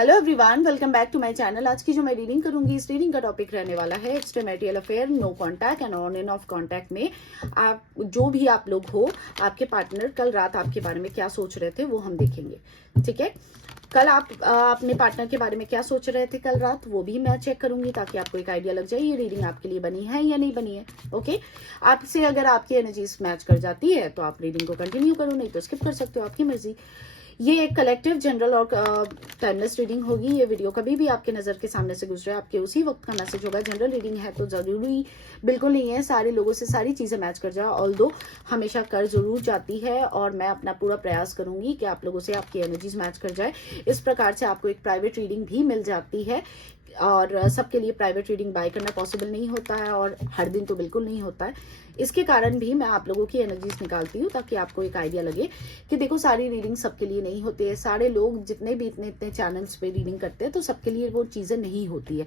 Hello everyone, welcome back to my channel. आज की जो मैं रीडिंग करूंगी, इस रीडिंग का टॉपिक रहने वाला है extramarital affair, no contact and on and off contact में आप जो भी आप लोग हो, आपके पार्टनर कल रात आपके बारे में क्या सोच रहे थे वो हम देखेंगे। ठीक है, कल आप अपने पार्टनर के बारे में क्या सोच रहे थे कल रात, वो भी मैं चेक करूंगी ताकि आपको एक आइडिया लग जाए ये रीडिंग आपके लिए बनी है या नहीं बनी है। ओके, आपसे अगर आपकी एनर्जीज मैच कर जाती है तो आप रीडिंग को कंटिन्यू करो, नहीं तो स्किप कर सकते हो, आपकी मर्जी। ये एक कलेक्टिव जनरल और टाइमलेस रीडिंग होगी। ये वीडियो कभी भी आपके नज़र के सामने से गुजरे आपके उसी वक्त का मैसेज होगा। जनरल रीडिंग है तो ज़रूरी बिल्कुल नहीं है सारे लोगों से सारी चीज़ें मैच कर जाए, ऑल्दो हमेशा कर जरूर जाती है और मैं अपना पूरा प्रयास करूंगी कि आप लोगों से आपकी एनर्जीज मैच कर जाए। इस प्रकार से आपको एक प्राइवेट रीडिंग भी मिल जाती है और सबके लिए प्राइवेट रीडिंग बाय करना पॉसिबल नहीं होता है और हर दिन तो बिल्कुल नहीं होता है। इसके कारण भी मैं आप लोगों की एनर्जीज निकालती हूँ ताकि आपको एक आइडिया लगे कि देखो सारी रीडिंग सबके लिए नहीं होती है। सारे लोग जितने भी इतने इतने चैनल्स पे रीडिंग करते हैं तो सबके लिए वो चीज़ें नहीं होती है।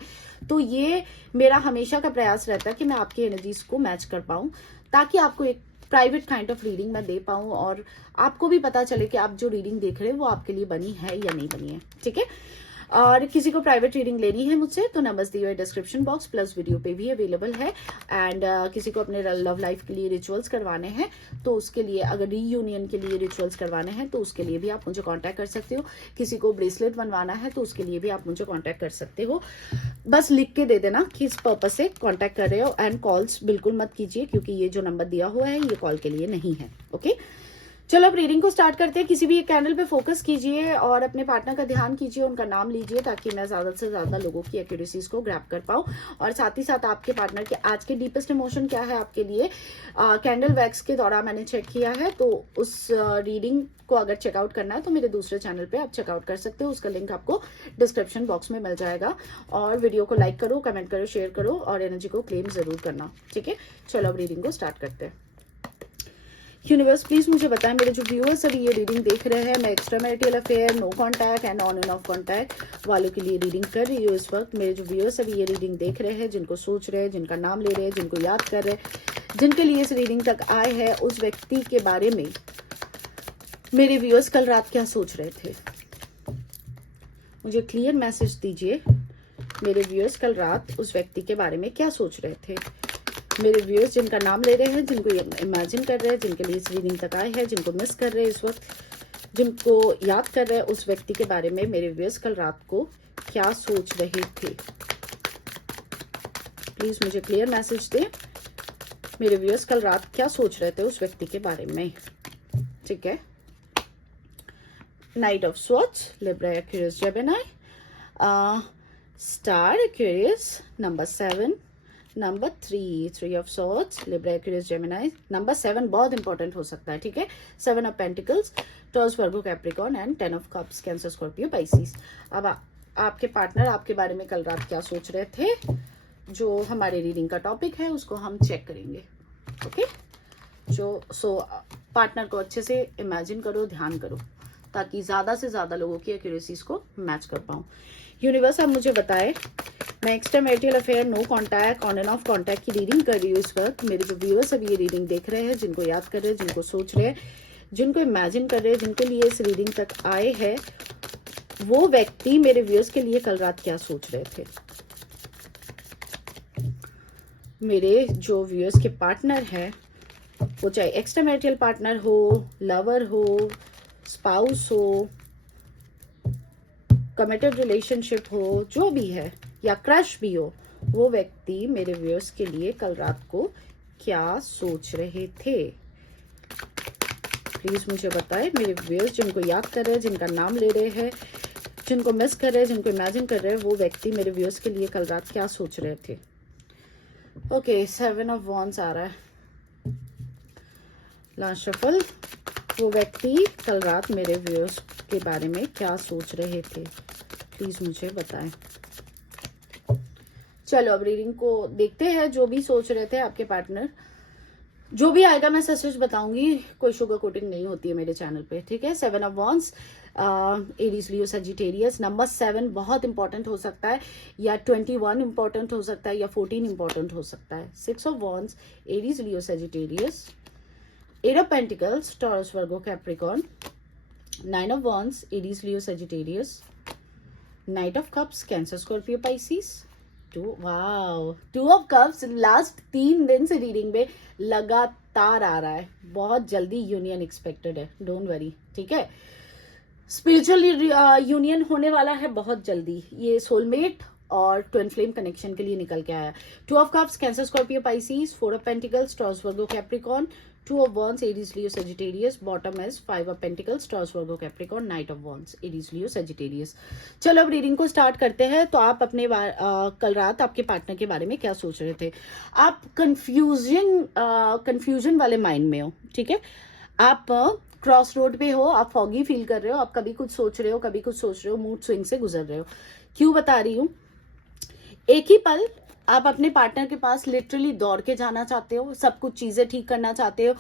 तो ये मेरा हमेशा का प्रयास रहता है कि मैं आपकी एनर्जीज को मैच कर पाऊँ ताकि आपको एक प्राइवेट काइंड ऑफ रीडिंग मैं दे पाऊँ और आपको भी पता चले कि आप जो रीडिंग देख रहे हैं वो आपके लिए बनी है या नहीं बनी है। ठीक है, और किसी को प्राइवेट रीडिंग लेनी है मुझसे तो नंबर्स दिए हुए डिस्क्रिप्शन बॉक्स प्लस वीडियो पे भी अवेलेबल है। एंड किसी को अपने लव लाइफ के लिए रिचुअल्स करवाने हैं तो उसके लिए, अगर रीयूनियन के लिए रिचुअल्स करवाने हैं तो उसके लिए भी आप मुझे कांटेक्ट कर सकते हो। किसी को ब्रेसलेट बनवाना है तो उसके लिए भी आप मुझे कांटेक्ट कर सकते हो। बस लिख के दे देना किस पर्पज से कांटेक्ट कर रहे हो एंड कॉल्स बिल्कुल मत कीजिए क्योंकि ये जो नंबर दिया हुआ है ये कॉल के लिए नहीं है। ओके, चलो अब रीडिंग को स्टार्ट करते हैं। किसी भी एक कैंडल पे फोकस कीजिए और अपने पार्टनर का ध्यान कीजिए, उनका नाम लीजिए ताकि मैं ज्यादा से ज्यादा लोगों की एक्यूरेसीज को ग्रैप कर पाऊँ। और साथ ही साथ आपके पार्टनर के आज के डीपेस्ट इमोशन क्या है आपके लिए, कैंडल वैक्स के दौरान मैंने चेक किया है। तो उस रीडिंग को अगर चेकआउट करना है तो मेरे दूसरे चैनल पे आप चेकआउट कर सकते हो, उसका लिंक आपको डिस्क्रिप्शन बॉक्स में मिल जाएगा। और वीडियो को लाइक करो, कमेंट करो, शेयर करो और एनर्जी को क्लेम जरूर करना। ठीक है, चलो अब रीडिंग को स्टार्ट करते हैं। यूनिवर्स प्लीज मुझे बताएं, मेरे जो व्यूअर्स अभी ये रीडिंग देख रहे हैं, मैं extramarital affair, no contact and on and off contact वालों के लिए रीडिंग कर रही हूँ इस वक्त। मेरे जो व्यूअर्स अभी ये रीडिंग देख रहे हैं, जिनको सोच रहे हैं, जिनका नाम ले रहे हैं, जिनको याद कर रहे हैं, जिनके लिए इस रीडिंग तक आए हैं, उस व्यक्ति के बारे में मेरे व्यूअर्स कल रात क्या सोच रहे थे, मुझे क्लियर मैसेज दीजिए। मेरे व्यूअर्स कल रात उस व्यक्ति के बारे में क्या सोच रहे थे। मेरे व्यूअर्स जिनका नाम ले रहे हैं, जिनको इमेजिन कर रहे हैं, जिनके लिए इस रीडिंग तक आए हैं, जिनको मिस कर रहे हैं इस वक्त, जिनको याद कर रहे हैं, उस व्यक्ति के बारे में मेरे व्यूअर्स कल रात को क्या सोच रहे थे। प्लीज मुझे क्लियर मैसेज दें, मेरे व्यूअर्स कल रात क्या सोच रहे थे उस व्यक्ति के बारे में। ठीक है, night of swords, Libra, Aquarius, Gemini, star, Aquarius, number 7, number 3 of swords, Libra, Aquarius, Gemini, number 7 बहुत इंपॉर्टेंट हो सकता है। ठीक है, 7 of pentacles, Taurus, Virgo, Capricorn and 10 of cups, Cancer, Scorpio, Pisces. अब आपके पार्टनर आपके बारे में कल रात क्या सोच रहे थे, जो हमारे रीडिंग का टॉपिक है उसको हम चेक करेंगे। ओके, सो पार्टनर को अच्छे से इमेजिन करो, ध्यान करो ताकि ज्यादा से ज्यादा लोगों की एक्यूरेसीज को मैच कर पाऊं। यूनिवर्स अब मुझे बताए, मैं extramarital affair, no contact, on and off contact की रीडिंग कर रही हूँ इस वक्त। मेरे जो व्यूअर्स अभी ये रीडिंग देख रहे हैं, जिनको याद कर रहे हैं, जिनको सोच रहे हैं, जिनको इमेजिन कर रहे हैं, जिनके लिए इस रीडिंग तक आए हैं, वो व्यक्ति मेरे व्यूअर्स के लिए कल रात क्या सोच रहे थे। मेरे जो व्यूअर्स के पार्टनर हैं, वो चाहे एक्स्ट्रामैरिटल पार्टनर हो, लवर हो, स्पाउस हो, कमिटेड रिलेशनशिप हो, जो भी है, या क्रश भी हो, वो व्यक्ति मेरे व्यूअर्स के लिए कल रात को क्या सोच रहे थे। प्लीज मुझे बताएं, मेरे व्यूअर्स जिनको याद कर रहे हैं, जिनका नाम ले रहे हैं, जिनको मिस कर रहे हैं, जिनको इमेजिन कर रहे हैं, वो व्यक्ति मेरे व्यूअर्स के लिए कल रात क्या सोच रहे थे। ओके, 7 ऑफ वॉन्ड्स आ रहा है, लास्ट शफल। वो व्यक्ति कल रात मेरे व्यूअर्स के बारे में क्या सोच रहे थे, प्लीज मुझे बताएं। चलो अब रीडिंग को देखते हैं। जो भी सोच रहे थे आपके पार्टनर, जो भी आएगा मैं सच सच बताऊंगी, कोई शुगर कोटिंग नहीं होती है मेरे चैनल पे। ठीक है, 7 of wands, Aries, Leo, Sagittarius, number 7 बहुत इंपॉर्टेंट हो सकता है, या 21 इंपॉर्टेंट हो सकता है, या 14 इंपॉर्टेंट हो सकता है। 6 of wands, Aries, Leo, Sagittarius, 8 of Pentacles, Taurus, Virgo, Capricorn, 9 of Wands, Aries, Leo, Sagittarius, night of cups, Cancer, Scorpio, Pisces. Two of cups last 3 दिन से रीडिंग में लगातार आ रहा है, बहुत जल्दी यूनियन एक्सपेक्टेड है, डोंट वरी, ठीक है। स्पिरिचुअल यूनियन होने वाला है बहुत जल्दी, ये सोलमेट और ट्विन फ्लेम कनेक्शन के लिए निकल के आया। 2 of cups, Cancer, Scorpio, Pisces, 4 of pentacles, Taurus, Virgo, Capricorn, 2 of wands, Aries, Leo, Sagittarius, bottom edge 5 of pentacles, Taurus, Virgo, Capricorn, knight of wands, Aries, Leo, Sagittarius. चलो अब reading को start करते हैं। तो आप अपने कल रात आपके पार्टनर के बारे में क्या सोच रहे थे? आप कंफ्यूजन वाले माइंड में हो, ठीक है। आप क्रॉस रोड पे हो, आप फॉगी फील कर रहे हो, आप कभी कुछ सोच रहे हो, कभी कुछ सोच रहे हो, मूड स्विंग से गुजर रहे हो। क्यों बता रही हूँ? एक ही पल आप अपने पार्टनर के पास लिटरली दौड़ के जाना चाहते हो, सब कुछ चीजें ठीक करना चाहते हो।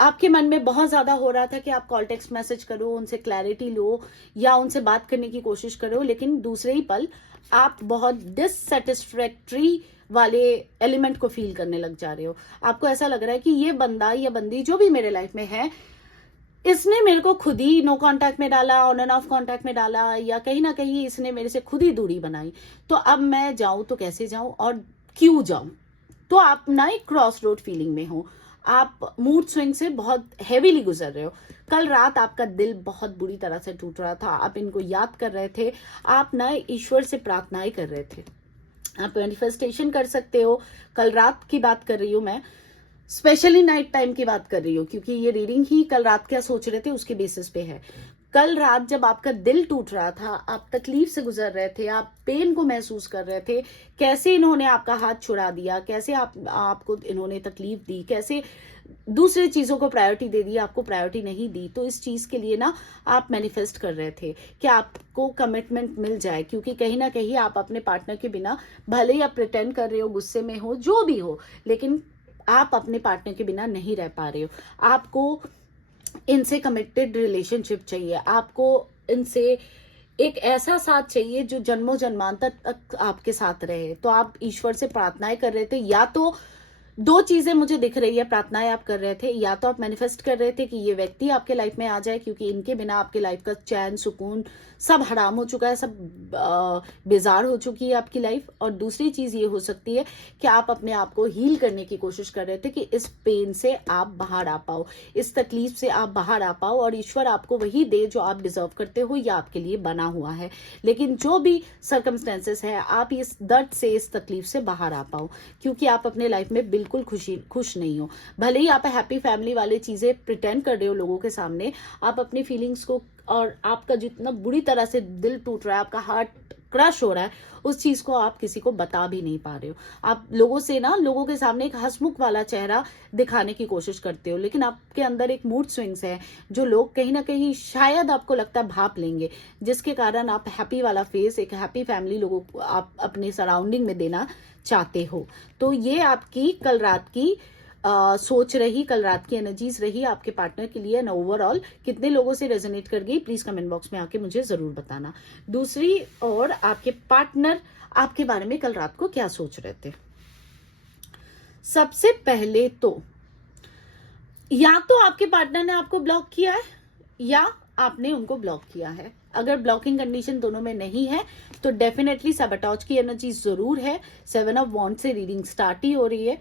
आपके मन में बहुत ज्यादा हो रहा था कि आप कॉल टेक्स्ट मैसेज करो, उनसे क्लैरिटी लो या उनसे बात करने की कोशिश करो, लेकिन दूसरे ही पल आप बहुत डिससेटिस्फैक्ट्री वाले एलिमेंट को फील करने लग जा रहे हो। आपको ऐसा लग रहा है कि ये बंदा या बंदी जो भी मेरे लाइफ में है, इसने मेरे को खुद ही नो कांटेक्ट में डाला, ऑन एंड ऑफ कांटेक्ट में डाला, या कहीं ना कहीं इसने मेरे से खुद ही दूरी बनाई। तो अब मैं जाऊं तो कैसे जाऊं और क्यों जाऊं? तो आप ना एक क्रॉस रोड फीलिंग में हो, आप मूड स्विंग से बहुत हैवीली गुजर रहे हो। कल रात आपका दिल बहुत बुरी तरह से टूट रहा था, आप इनको याद कर रहे थे, आप ना ईश्वर से प्रार्थनाएं कर रहे थे। आप मैनिफेस्टेशन कर सकते हो। कल रात की बात कर रही हूं मैं, स्पेशली नाइट टाइम की बात कर रही हूँ, क्योंकि ये रीडिंग ही कल रात क्या सोच रहे थे उसके बेसिस पे है। कल रात जब आपका दिल टूट रहा था, आप तकलीफ से गुजर रहे थे, आप पेन को महसूस कर रहे थे, कैसे इन्होंने आपका हाथ छुड़ा दिया, कैसे आपको इन्होंने तकलीफ दी, कैसे दूसरे चीजों को प्रायोरिटी दे दी, आपको प्रायोरिटी नहीं दी। तो इस चीज के लिए ना आप मैनिफेस्ट कर रहे थे कि आपको कमिटमेंट मिल जाए, क्योंकि कहीं ना कहीं आप अपने पार्टनर के बिना, भले ही आप प्रिटेंड कर रहे हो, गुस्से में हो, जो भी हो, लेकिन आप अपने पार्टनर के बिना नहीं रह पा रहे हो। आपको इनसे कमिटेड रिलेशनशिप चाहिए, आपको इनसे एक ऐसा साथ चाहिए जो जन्मों जन्मांतर तक आपके साथ रहे। तो आप ईश्वर से प्रार्थनाएं कर रहे थे, या तो 2 चीजें मुझे दिख रही है प्रार्थनाएं आप कर रहे थे, या तो आप मैनिफेस्ट कर रहे थे कि ये व्यक्ति आपके लाइफ में आ जाए, क्योंकि इनके बिना आपके लाइफ का चैन, सुकून सब हराम हो चुका है, सब बेजार हो चुकी है आपकी लाइफ। और दूसरी चीज ये हो सकती है कि आप अपने आप को हील करने की कोशिश कर रहे थे कि इस पेन से आप बाहर आ पाओ, इस तकलीफ से आप बाहर आ पाओ, और ईश्वर आपको वही दे जो आप डिजर्व करते हो या आपके लिए बना हुआ है। लेकिन जो भी सर्कमस्टेंसेस है, आप इस दर्द से, इस तकलीफ से बाहर आ पाओ, क्योंकि आप अपने लाइफ में बिल्कुल खुश नहीं हो। भले ही आप हैप्पी फैमिली वाले चीजें प्रिटेंड कर रहे हो लोगों के सामने, आप अपनी फीलिंग्स को, और आपका जितना बुरी तरह से दिल टूट रहा है, आपका हार्ट क्रश हो रहा है, उस चीज को आप किसी को बता भी नहीं पा रहे हो। आप लोगों के सामने एक हंसमुख वाला चेहरा दिखाने की कोशिश करते हो, लेकिन आपके अंदर एक मूड स्विंग्स है जो लोग कहीं ना कहीं शायद आपको लगता है भाप लेंगे, जिसके कारण आप हैप्पी वाला फेस, एक हैप्पी फैमिली लोगों को आप अपने सराउंडिंग में देना चाहते हो। तो ये आपकी कल रात की सोच रही, कल रात की एनर्जीज रही आपके पार्टनर के लिए। एंड ओवरऑल कितने लोगों से रेजोनेट कर गई, प्लीज कमेंट बॉक्स में आके मुझे जरूर बताना। दूसरी ओर आपके पार्टनर आपके बारे में कल रात को क्या सोच रहे थे? सबसे पहले तो या तो आपके पार्टनर ने आपको ब्लॉक किया है, या आपने उनको ब्लॉक किया है। अगर ब्लॉकिंग कंडीशन दोनों में नहीं है तो डेफिनेटली सबटॉच की एनर्जी जरूर है। 7 ऑफ वॉन्ड से रीडिंग स्टार्ट ही हो रही है।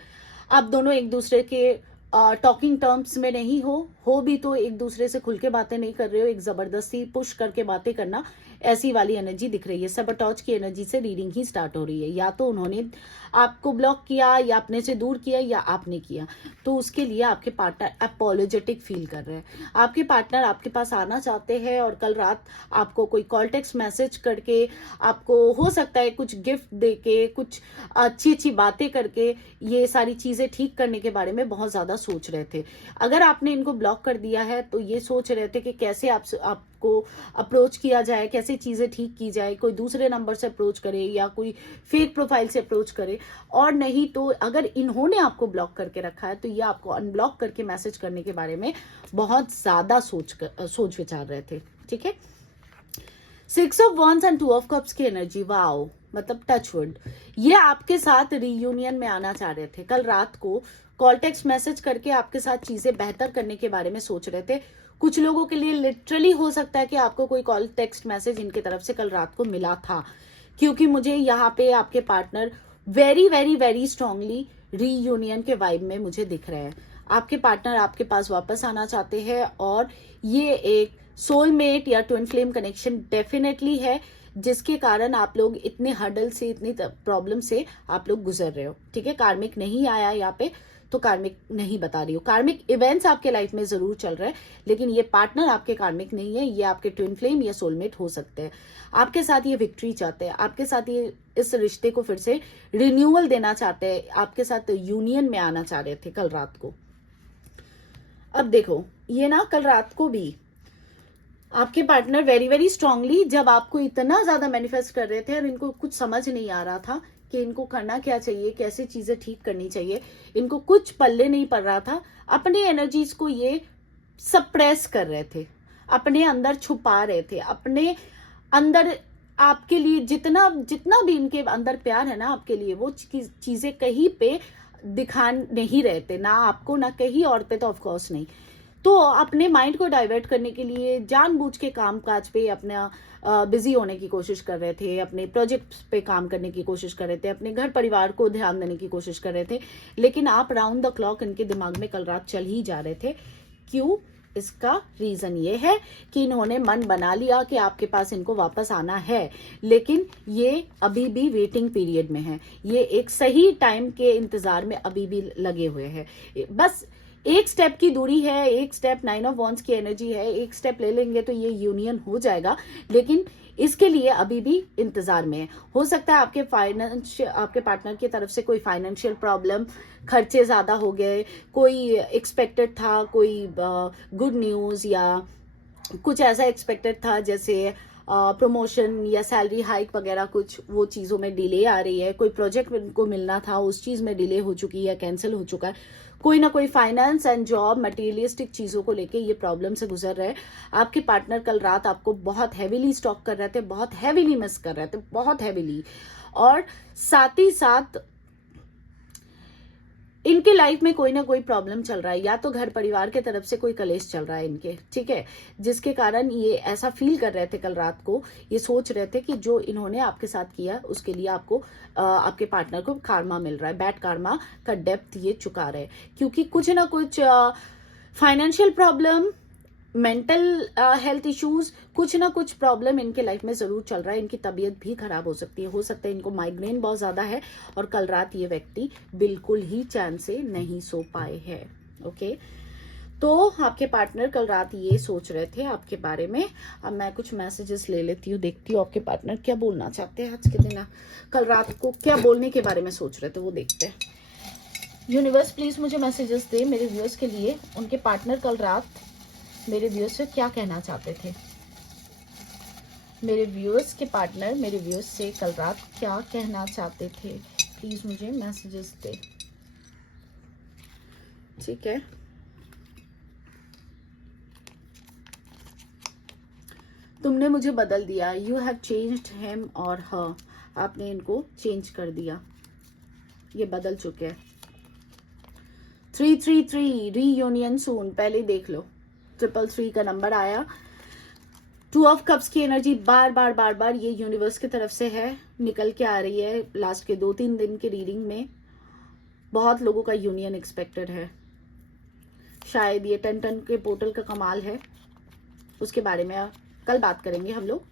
आप दोनों एक दूसरे के टॉकिंग टर्म्स में नहीं हो भी तो एक दूसरे से खुल के बातें नहीं कर रहे हो, एक जबरदस्ती पुश करके बातें करना, ऐसी वाली एनर्जी दिख रही है। सबटॉच की एनर्जी से रीडिंग ही स्टार्ट हो रही है। या तो उन्होंने आपको ब्लॉक किया, या अपने से दूर किया, या आपने किया। तो उसके लिए आपके पार्टनर अपोलोजेटिक फील कर रहे हैं। आपके पार्टनर आपके पास आना चाहते हैं, और कल रात आपको कोई कॉल टेक्स्ट मैसेज करके, आपको हो सकता है कुछ गिफ्ट देके, कुछ अच्छी अच्छी बातें करके ये सारी चीजें ठीक करने के बारे में बहुत ज्यादा सोच रहे थे। अगर आपने इनको ब्लॉक कर दिया है तो ये सोच रहे थे कि कैसे आपको अप्रोच किया जाए, कैसे चीजें ठीक की जाए, कोई दूसरे नंबर से अप्रोच करे या कोई फेक प्रोफाइल से अप्रोच करे। और नहीं तो अगर इन्होंने आपको ब्लॉक करके रखा है तो ये आपको अनब्लॉक करके मैसेज करने के बारे में बहुत ज्यादा सोच विचार रहे थे, ठीक है। 6 of wands and 2 of cups की एनर्जी, वाओ, मतलब टचवुड, ये आपके साथ रीयूनियन में आना चाह रहे थे। कल रात को कॉल टेक्स्ट मैसेज करके आपके साथ चीजें बेहतर करने के बारे में सोच रहे थे। कुछ लोगों के लिए लिटरली हो सकता है कि आपको कोई कॉल टेक्स्ट मैसेज इनकी तरफ से कल रात को मिला था, क्योंकि मुझे यहाँ पे आपके partner very very very strongly reunion के वाइब में मुझे दिख रहे हैं। आपके पार्टनर आपके पास वापस आना चाहते हैं और ये एक सोलमेट या ट्विन फ्लेम कनेक्शन डेफिनेटली है, जिसके कारण आप लोग इतने हर्डल से, इतनी प्रॉब्लम से आप लोग गुजर रहे हो। ठीक है, कार्मिक नहीं आया यहाँ पे, तो कार्मिक नहीं बता रही हो। कार्मिक इवेंट्स आपके लाइफ में जरूर चल रहे हैं, लेकिन ये पार्टनर आपके कार्मिक नहीं है, ये आपके ट्विन फ्लेम या सोलमेट हो सकते हैं। आपके साथ ये विक्ट्री चाहते हैं, आपके साथ ये इस रिश्ते को फिर से रिन्यूअल देना चाहते हैं, आपके साथ यूनियन में आना चाह रहे थे कल रात को। अब देखो, ये ना कल रात को भी आपके पार्टनर वेरी वेरी स्ट्रांगली जब आपको इतना ज्यादा मैनिफेस्ट कर रहे थे और इनको कुछ समझ नहीं आ रहा था कि इनको करना क्या चाहिए, कैसे चीजें ठीक करनी चाहिए, इनको कुछ पल्ले नहीं पड़ रहा था, अपने एनर्जीज को ये सप्रेस कर रहे थे, अपने अंदर छुपा रहे थे, अपने अंदर आपके लिए जितना जितना भी इनके अंदर प्यार है ना आपके लिए, वो चीजें कहीं पे दिखा नहीं रहे थे, ना आपको ना कहीं और पे, तो ऑफकोर्स नहीं। तो अपने माइंड को डाइवर्ट करने के लिए जानबूझ के काम काज पे अपना बिजी होने की कोशिश कर रहे थे, अपने प्रोजेक्ट पे काम करने की कोशिश कर रहे थे, अपने घर परिवार को ध्यान देने की कोशिश कर रहे थे, लेकिन आप राउंड द क्लॉक इनके दिमाग में कल रात चल ही जा रहे थे। क्यों? इसका रीजन ये है कि इन्होंने मन बना लिया कि आपके पास इनको वापस आना है, लेकिन ये अभी भी वेटिंग पीरियड में है, ये एक सही टाइम के इंतजार में अभी भी लगे हुए हैं। बस एक स्टेप की दूरी है, एक स्टेप 9 ऑफ वॉन्ड्स की एनर्जी है, एक स्टेप ले लेंगे तो ये यूनियन हो जाएगा, लेकिन इसके लिए अभी भी इंतजार में है। हो सकता है आपके पार्टनर की तरफ से कोई फाइनेंशियल प्रॉब्लम, खर्चे ज्यादा हो गए, कोई एक्सपेक्टेड था, कोई गुड न्यूज या कुछ ऐसा एक्सपेक्टेड था जैसे प्रमोशन या सैलरी हाइक वगैरह, कुछ वो चीजों में डिले आ रही है, कोई प्रोजेक्ट इनको मिलना था उस चीज में डिले हो चुकी है, कैंसिल हो चुका है, कोई ना कोई फाइनेंस एंड जॉब मटेरियलिस्टिक चीजों को लेके ये प्रॉब्लम से गुजर रहे हैं। आपके पार्टनर कल रात आपको बहुत हैवीली स्टॉक कर रहे थे, बहुत हैवीली मिस कर रहे थे, बहुत हैवीली, और साथ ही साथ इनके लाइफ में कोई ना कोई प्रॉब्लम चल रहा है, या तो घर परिवार के तरफ से कोई कलेश चल रहा है इनके, ठीक है, जिसके कारण ये ऐसा फील कर रहे थे कल रात को, ये सोच रहे थे कि जो इन्होंने आपके साथ किया उसके लिए आपको आपके पार्टनर को कार्मा मिल रहा है, बैड कार्मा का डेप्थ ये चुका रहे, क्योंकि कुछ ना कुछ financial problem, mental health issues, कुछ ना कुछ प्रॉब्लम इनके लाइफ में जरूर चल रहा है। इनकी तबीयत भी खराब हो सकती है, हो सकता है इनको माइग्रेन बहुत ज्यादा है, और कल रात ये व्यक्ति बिल्कुल ही चैन से नहीं सो पाए हैं। ओके, तो आपके पार्टनर कल रात ये सोच रहे थे आपके बारे में। अब मैं कुछ मैसेजेस ले लेती हूँ, देखती हूँ आपके पार्टनर क्या बोलना चाहते हैं आज के दिन, कल रात को क्या बोलने के बारे में सोच रहे थे वो देखते हैं। यूनिवर्स प्लीज मुझे मैसेजेस दे मेरे व्यूअर्स के लिए, उनके पार्टनर कल रात मेरे व्यूअर्स से क्या कहना चाहते थे। मेरे व्यूअर्स के पार्टनर मेरे व्यूअर्स से कल रात क्या कहना चाहते थे, प्लीज मुझे मैसेजेस दे। ठीक है, तुमने मुझे बदल दिया, यू हैव चेंज्ड हिम और हर, आपने इनको चेंज कर दिया, ये बदल चुके हैं। 333 रीयूनियन सून, पहले देख लो, 333 का नंबर आया। 2 ऑफ कप्स की एनर्जी बार बार बार बार ये यूनिवर्स की तरफ से है, निकल के आ रही है। लास्ट के 2-3 दिन के रीडिंग में बहुत लोगों का यूनियन एक्सपेक्टेड है, शायद ये 10 टन के पोर्टल का कमाल है, उसके बारे में कल बात करेंगे हम लोग।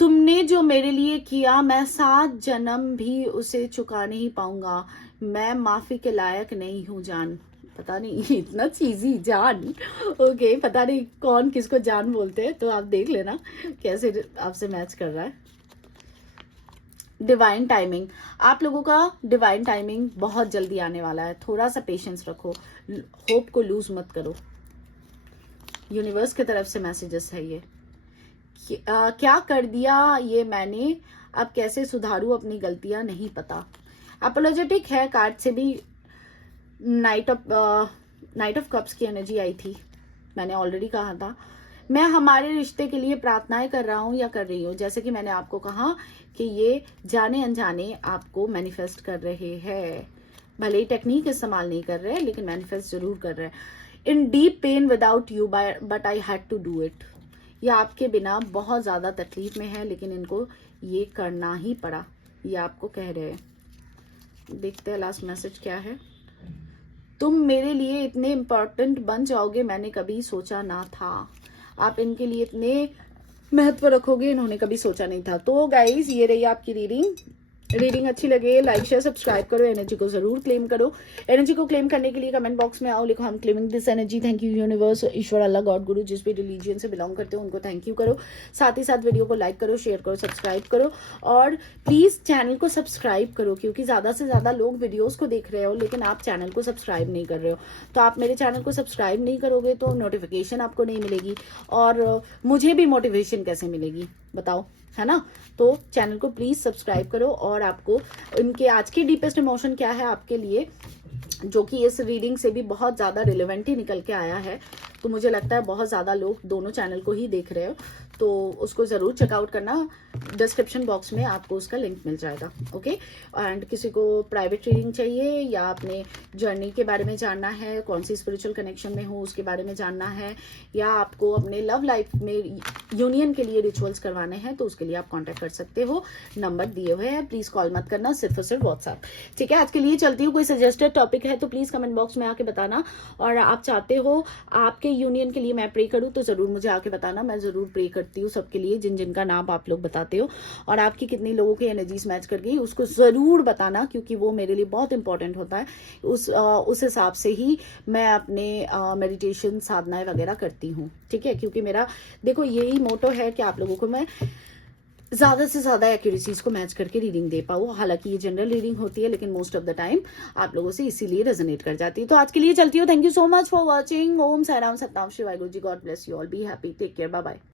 तुमने जो मेरे लिए किया मैं 7 जन्म भी उसे चुका नहीं पाऊंगा, मैं माफी के लायक नहीं हूं जान। पता नहीं इतना चीजी जान, ओके, पता नहीं कौन किसको जान बोलते हैं, तो आप देख लेना कैसे आपसे मैच कर रहा है। डिवाइन टाइमिंग, आप लोगों का डिवाइन टाइमिंग बहुत जल्दी आने वाला है, थोड़ा सा पेशेंस रखो, होप को लूज मत करो। यूनिवर्स की तरफ से मैसेजेस है ये। क्या कर दिया ये मैंने, अब कैसे सुधारूं अपनी गलतियां नहीं पता। अपोलोजेटिक है कार्ड से भी। नाइट ऑफ कप्स की एनर्जी आई थी, मैंने ऑलरेडी कहा था। मैं हमारे रिश्ते के लिए प्रार्थनाएं कर रहा हूं या कर रही हूं, जैसे कि मैंने आपको कहा कि ये जाने अनजाने आपको मैनिफेस्ट कर रहे हैं। भले ही टेक्निक इस्तेमाल नहीं कर रहे हैं लेकिन मैनिफेस्ट जरूर कर रहे हैं। In deep pain without you but I had to do it. ये आपके बिना बहुत ज़्यादा तकलीफ में है लेकिन इनको ये करना ही पड़ा, ये आपको कह रहे हैं। देखते हैं लास्ट मैसेज क्या है। तुम मेरे लिए इतने इम्पोर्टेंट बन जाओगे मैंने कभी सोचा ना था। आप इनके लिए इतने महत्व रखोगे इन्होंने कभी सोचा नहीं था। तो गाइज ये रही आपकी रीडिंग अच्छी लगे लाइक शेयर सब्सक्राइब करो, एनर्जी को जरूर क्लेम करो। एनर्जी को क्लेम करने के लिए कमेंट बॉक्स में आओ, लिखो हम claiming this energy. Thank you universe, Ishwar, Allah, God, गुरु, जिस भी रिलीजियन से बिलोंग करते हो उनको थैंक यू करो। साथ ही साथ वीडियो को लाइक करो, शेयर करो, सब्सक्राइब करो और प्लीज चैनल को सब्सक्राइब करो क्योंकि ज्यादा से ज्यादा लोग वीडियोज को देख रहे हो लेकिन आप चैनल को सब्सक्राइब नहीं कर रहे हो। तो आप मेरे चैनल को सब्सक्राइब नहीं करोगे तो नोटिफिकेशन आपको नहीं मिलेगी और मुझे भी मोटिवेशन कैसे मिलेगी बताओ, है ना। तो चैनल को प्लीज सब्सक्राइब करो और आपको इनके आज के डीपेस्ट इमोशन क्या है आपके लिए, जो कि इस रीडिंग से भी बहुत ज्यादा रिलेवेंट ही निकल के आया है। तो मुझे लगता है बहुत ज्यादा लोग दोनों चैनल को ही देख रहे हो तो उसको जरूर चेकआउट करना। डिस्क्रिप्शन बॉक्स में आपको उसका लिंक मिल जाएगा। ओके, एंड किसी को प्राइवेट रीडिंग चाहिए या अपने जर्नी के बारे में जानना है, कौन सी स्पिरिचुअल कनेक्शन में हो उसके बारे में जानना है, या आपको अपने लव लाइफ में यूनियन के लिए रिचुअल्स करवाने हैं तो उसके लिए आप कांटेक्ट कर सकते हो। नंबर दिए हुए हैं, प्लीज कॉल मत करना, सिर्फ और सिर्फ व्हाट्सएप। ठीक है, आज के लिए चलती हूँ। कोई सजेस्टेड टॉपिक है तो प्लीज कमेंट बॉक्स में आके बताना और आप चाहते हो आपके यूनियन के लिए मैं प्रे करूँ तो जरूर मुझे आके बताना। मैं जरूर प्रे करती हूँ सबके लिए जिन जिनका नाम आप लोग बताते हो और आपकी कितनी लोगों की एनर्जीज मैच कर गई उसको जरूर बताना क्योंकि वो मेरे लिए बहुत इंपॉर्टेंट होता है। उस हिसाब से ही मैं अपने मेडिटेशन साधनाएं वगैरह करती हूँ। ठीक है, क्योंकि मेरा देखो यही मोटो है कि आप लोगों को मैं ज्यादा से ज्यादा एक्यूरेसीज को मैच करके रीडिंग दे पाऊँ। हालांकि ये जनरल रीडिंग होती है लेकिन मोस्ट ऑफ द टाइम आप लोगों से इसीलिए रेजोनेट कर जाती है। तो आज के लिए चलती हूँ। Thank you so much for watching. Om Sairam, Satnam, Shivaya, Guru ji, God bless you all, be happy, take care, bye bye.